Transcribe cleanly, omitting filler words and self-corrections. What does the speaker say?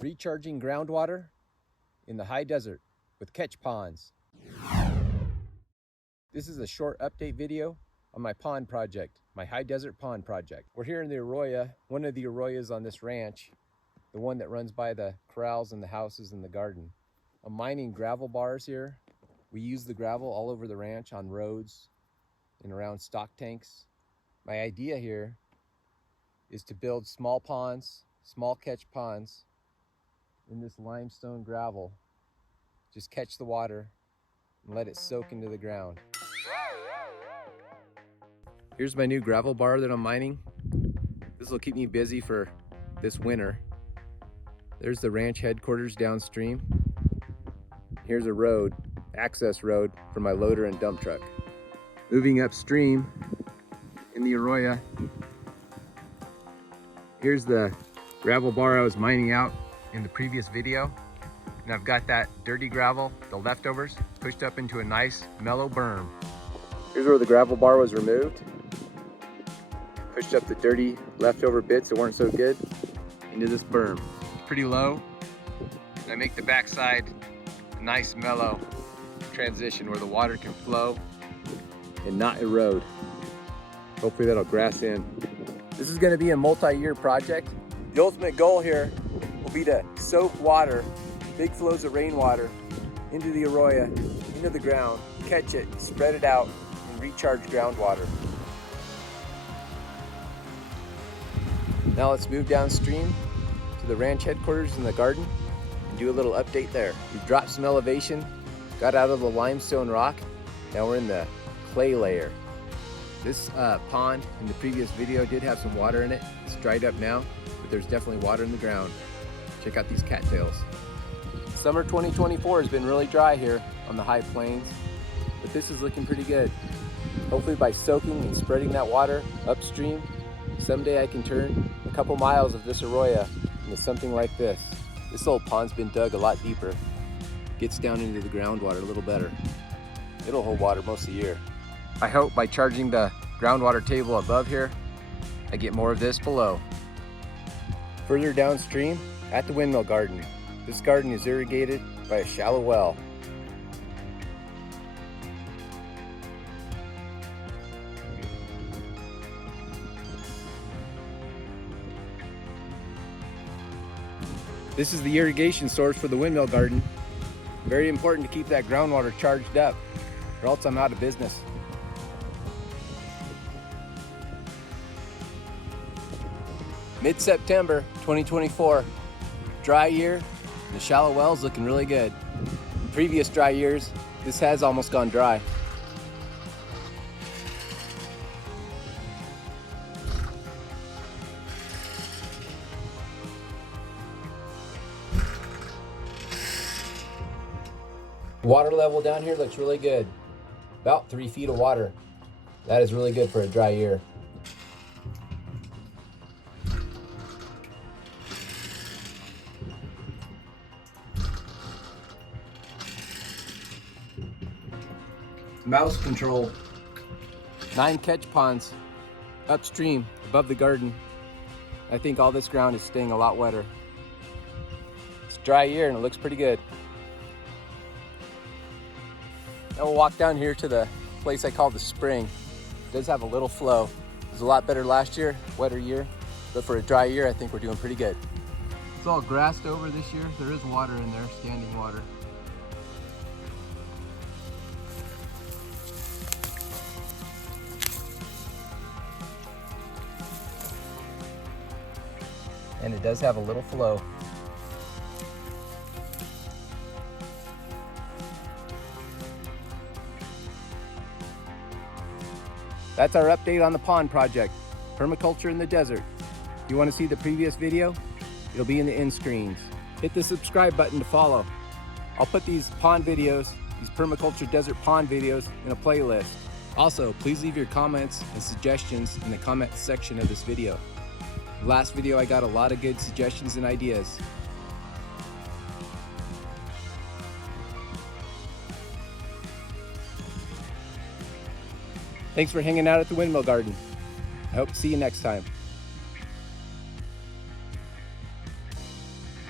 recharging groundwater in the high desert with catch ponds. This is a short update video on my pond project, my high desert pond project. We're here in the arroyo, one of the arroyos on this ranch, the one that runs by the corrals and the houses and the garden. I'm mining gravel bars here. We use the gravel all over the ranch on roads and around stock tanks. My idea here is to build small ponds, small catch ponds in this limestone gravel. Just catch the water and let it soak into the ground. Here's my new gravel bar that I'm mining. This will keep me busy for this winter. There's the ranch headquarters downstream. Here's a road, access road for my loader and dump truck. Moving upstream in the arroyo, here's the gravel bar I was mining out in the previous video. And I've got that dirty gravel, the leftovers, pushed up into a nice mellow berm. Here's where the gravel bar was removed. Pushed up the dirty leftover bits that weren't so good into this berm. It's pretty low. And I make the backside a nice mellow transition where the water can flow and not erode. Hopefully that'll grass in. This is going to be a multi-year project. The ultimate goal here will be to soak water, big flows of rainwater, into the arroyo, into the ground, catch it, spread it out, and recharge groundwater. Now let's move downstream to the ranch headquarters in the garden and do a little update there. We've dropped some elevation, got out of the limestone rock, now we're in the clay layer. This pond in the previous video did have some water in it. It's dried up now, but there's definitely water in the ground. Check out these cattails. Summer 2024 has been really dry here on the high plains, but this is looking pretty good. Hopefully by soaking and spreading that water upstream, someday I can turn a couple miles of this arroyo into something like this. This old pond's been dug a lot deeper. Gets down into the groundwater a little better. It'll hold water most of the year. I hope by charging the groundwater table above here, I get more of this below. Further downstream, at the Windmill Garden, this garden is irrigated by a shallow well. This is the irrigation source for the Windmill Garden. Very important to keep that groundwater charged up, or else I'm out of business. Mid-September 2024, dry year, the shallow well's looking really good. In previous dry years, this has almost gone dry. Water level down here looks really good. About 3 feet of water. That is really good for a dry year. Mouse control. 9 catch ponds upstream above the garden. I think all this ground is staying a lot wetter. It's a dry year and it looks pretty good. Now we'll walk down here to the place I call the spring. It does have a little flow. It was a lot better last year, wetter year, but for a dry year I think we're doing pretty good. It's all grassed over this year. There is water in there, standing water. And it does have a little flow. That's our update on the pond project, permaculture in the desert. If you want to see the previous video, it'll be in the end screens. Hit the subscribe button to follow. I'll put these pond videos, these permaculture desert pond videos, in a playlist. Also, please leave your comments and suggestions in the comment section of this video. Last video I got a lot of good suggestions and ideas. Thanks for hanging out at the Windmill Garden. I hope to see you next time.